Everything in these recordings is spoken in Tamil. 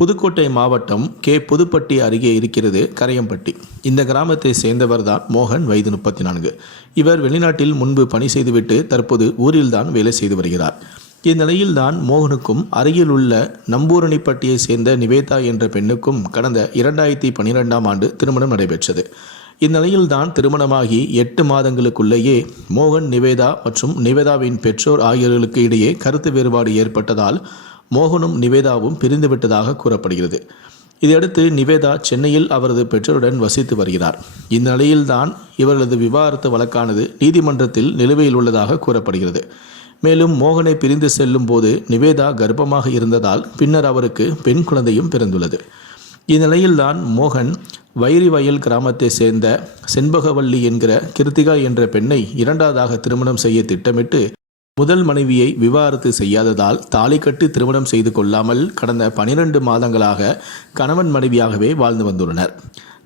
புதுக்கோட்டை மாவட்டம் கே புதுப்பட்டி அருகே இருக்கிறது கரையம்பட்டி. இந்த கிராமத்தை சேர்ந்தவர் தான் மோகன் வயது முப்பத்தி நான்கு இவர் வெளிநாட்டில் முன்பு பணி செய்துவிட்டு தற்போது ஊரில்தான் வேலை செய்து வருகிறார். இந்நிலையில்தான் மோகனுக்கும் அருகில் உள்ள நம்பூரணிப்பட்டியை சேர்ந்த நிவேதா என்ற பெண்ணுக்கும் கடந்த இரண்டாயிரத்தி பன்னிரெண்டாம் ஆண்டு திருமணம் நடைபெற்றது. இந்நிலையில்தான் திருமணமாகி எட்டு மாதங்களுக்குள்ளேயே மோகன் நிவேதா மற்றும் நிவேதாவின் பெற்றோர் ஆகியோர்களுக்கு இடையே கருத்து வேறுபாடு ஏற்பட்டதால் மோகனும் நிவேதாவும் பிரிந்துவிட்டதாக கூறப்படுகிறது. இதையடுத்து நிவேதா சென்னையில் அவரது பெற்றோருடன் வசித்து வருகிறார். இந்நிலையில்தான் இவர்களது விவாகரத்து வழக்கானது நீதிமன்றத்தில் நிலுவையில் உள்ளதாக கூறப்படுகிறது. மேலும் மோகனை பிரிந்து செல்லும் போது நிவேதா கர்ப்பமாக இருந்ததால் பின்னர் அவருக்கு பெண் குழந்தையும் பிறந்துள்ளது. இந்நிலையில்தான் மோகன் வைரி வயல் கிராமத்தை சேர்ந்த செண்பகவல்லி என்கிற கிருத்திகா என்ற பெண்ணை இரண்டாவதாக திருமணம் செய்ய திட்டமிட்டு முதல் மனைவியை விவாகரத்து செய்யாததால் தாலி கட்டு திருமணம் செய்து கொள்ளாமல் கடந்த பனிரெண்டு மாதங்களாக கணவன் மனைவியாகவே வாழ்ந்து வந்துள்ளனர்.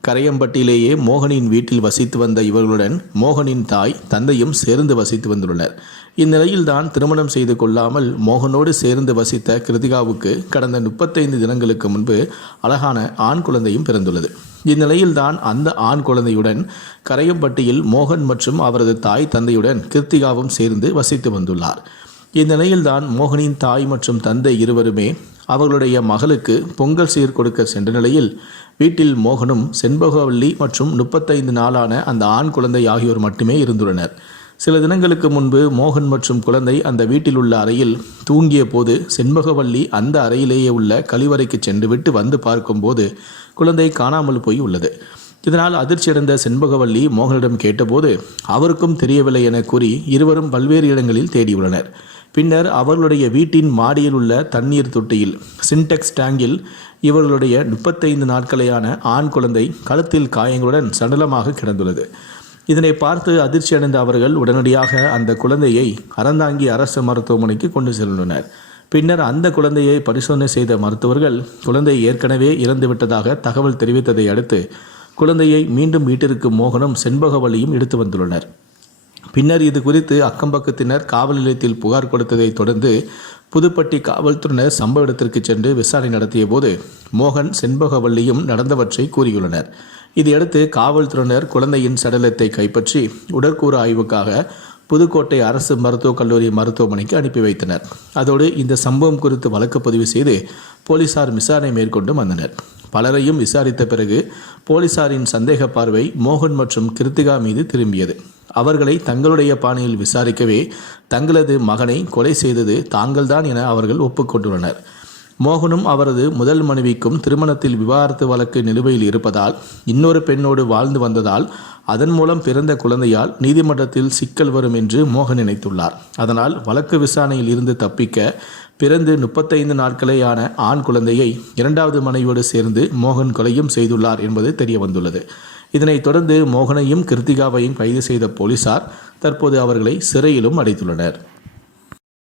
கரையம்பட்டியிலேயே மோகனின் வீட்டில் வசித்து வந்த இவர்களுடன் மோகனின் தாய் தந்தையும் சேர்ந்து வசித்து வந்துள்ளனர். இந்நிலையில்தான் திருமணம் செய்து கொள்ளாமல் மோகனோடு சேர்ந்து வசித்த கிருத்திகாவுக்கு கடந்த முப்பத்தைந்து தினங்களுக்கு முன்பு அழகான ஆண் குழந்தையும் பிறந்துள்ளது. இந்நிலையில்தான் அந்த ஆண் குழந்தையுடன் கரையம்பட்டியில் மோகன் மற்றும் அவரது தாய் தந்தையுடன் கிருத்திகாவும் சேர்ந்து வசித்து வந்துள்ளார். இந்நிலையில்தான் மோகனின் தாய் மற்றும் தந்தை இருவருமே அவர்களுடைய மகளுக்கு பொங்கல் சீர் கொடுக்க சென்ற நிலையில் வீட்டில் மோகனும் செண்பகவல்லி மற்றும் முப்பத்தைந்து நாளான அந்த ஆண் குழந்தை ஆகியோர் மட்டுமே இருந்துள்ளனர். சில தினங்களுக்கு முன்பு மோகன் மற்றும் குழந்தை அந்த வீட்டில் உள்ள அறையில் தூங்கிய போது செண்பகவல்லி அந்த அறையிலேயே உள்ள கழிவறைக்கு சென்று விட்டு வந்து பார்க்கும்போது குழந்தை காணாமல் போய் உள்ளது. இதனால் அதிர்ச்சியடைந்த செண்பகவல்லி மோகனிடம் கேட்டபோது அவருக்கும் தெரியவில்லை என கூறி இருவரும் பல்வேறு இடங்களில் தேடியுள்ளனர். பின்னர் அவர்களுடைய வீட்டின் மாடியில் உள்ள தண்ணீர் தொட்டியில் சின்டெக்ஸ் டேங்கில் இவர்களுடைய முப்பத்தைந்து நாட்களையான ஆண் குழந்தை கழுத்தில் காயங்களுடன் சடலமாக கிடந்துள்ளது. இதனை பார்த்து அதிர்ச்சியடைந்த அவர்கள் உடனடியாக அந்த குழந்தையை அறந்தாங்கி அரசு மருத்துவமனைக்கு கொண்டு செல்லுள்ளனர். பின்னர் அந்த குழந்தையை பரிசோதனை செய்த மருத்துவர்கள் குழந்தை ஏற்கனவே இறந்துவிட்டதாக தகவல் தெரிவித்ததை அடுத்து குழந்தையை மீண்டும் வீட்டிற்கு மோகனும் செண்பகவல்லியும் எடுத்து வந்துள்ளனர். பின்னர் இது குறித்து அக்கம்பக்கத்தினர் காவல் நிலையத்தில் புகார் கொடுத்ததை தொடர்ந்து புதுப்பட்டி காவல்துறையினர் சம்பவ இடத்திற்கு சென்று விசாரணை நடத்திய போது மோகன் செண்பகவல்லியும் நடந்தவற்றை கூறியுள்ளனர். இதையடுத்து காவல்துறையினர் குழந்தையின் சடலத்தை கைப்பற்றி உடற்கூறு ஆய்வுக்காக புதுக்கோட்டை அரசு மருத்துவக் கல்லூரி மருத்துவமனைக்கு அனுப்பி வைத்தனர். அதோடு இந்த சம்பவம் குறித்து வழக்கு பதிவு செய்து போலீசார் விசாரணை மேற்கொண்டு வந்தனர். பலரையும் விசாரித்த பிறகு போலீசாரின் சந்தேக பார்வை மோகன் மற்றும் கிருத்திகா மீது திரும்பியது. அவர்களை தங்களுடைய பாணியில் விசாரிக்கவே தங்களது மகனை கொலை செய்தது தாங்கள்தான் என அவர்கள் ஒப்புக்கொண்டுள்ளனர். மோகனும் அவரது முதல் மனைவிக்கும் திருமணத்தில் விவாகரத்து வழக்கு நிலுவையில் இருப்பதால் இன்னொரு பெண்ணோடு வாழ்ந்து வந்ததால் அதன் மூலம் பிறந்த குழந்தையால் நீதிமன்றத்தில் சிக்கல் வரும் என்று மோகன் நினைத்துள்ளார். அதனால் வழக்கு விசாரணையில் இருந்து தப்பிக்க பிறந்து முப்பத்தைந்து நாட்களேயான ஆண் குழந்தையை இரண்டாவது மனைவியோடு சேர்ந்து மோகன் கொலையும் செய்துள்ளார் என்பது தெரிய வந்துள்ளது இதனைத் தொடர்ந்து மோகனையும் கிருத்திகாவையும் கைது செய்த போலீசார் தற்போது அவர்களை சிறையிலும் அடைத்துள்ளனர்.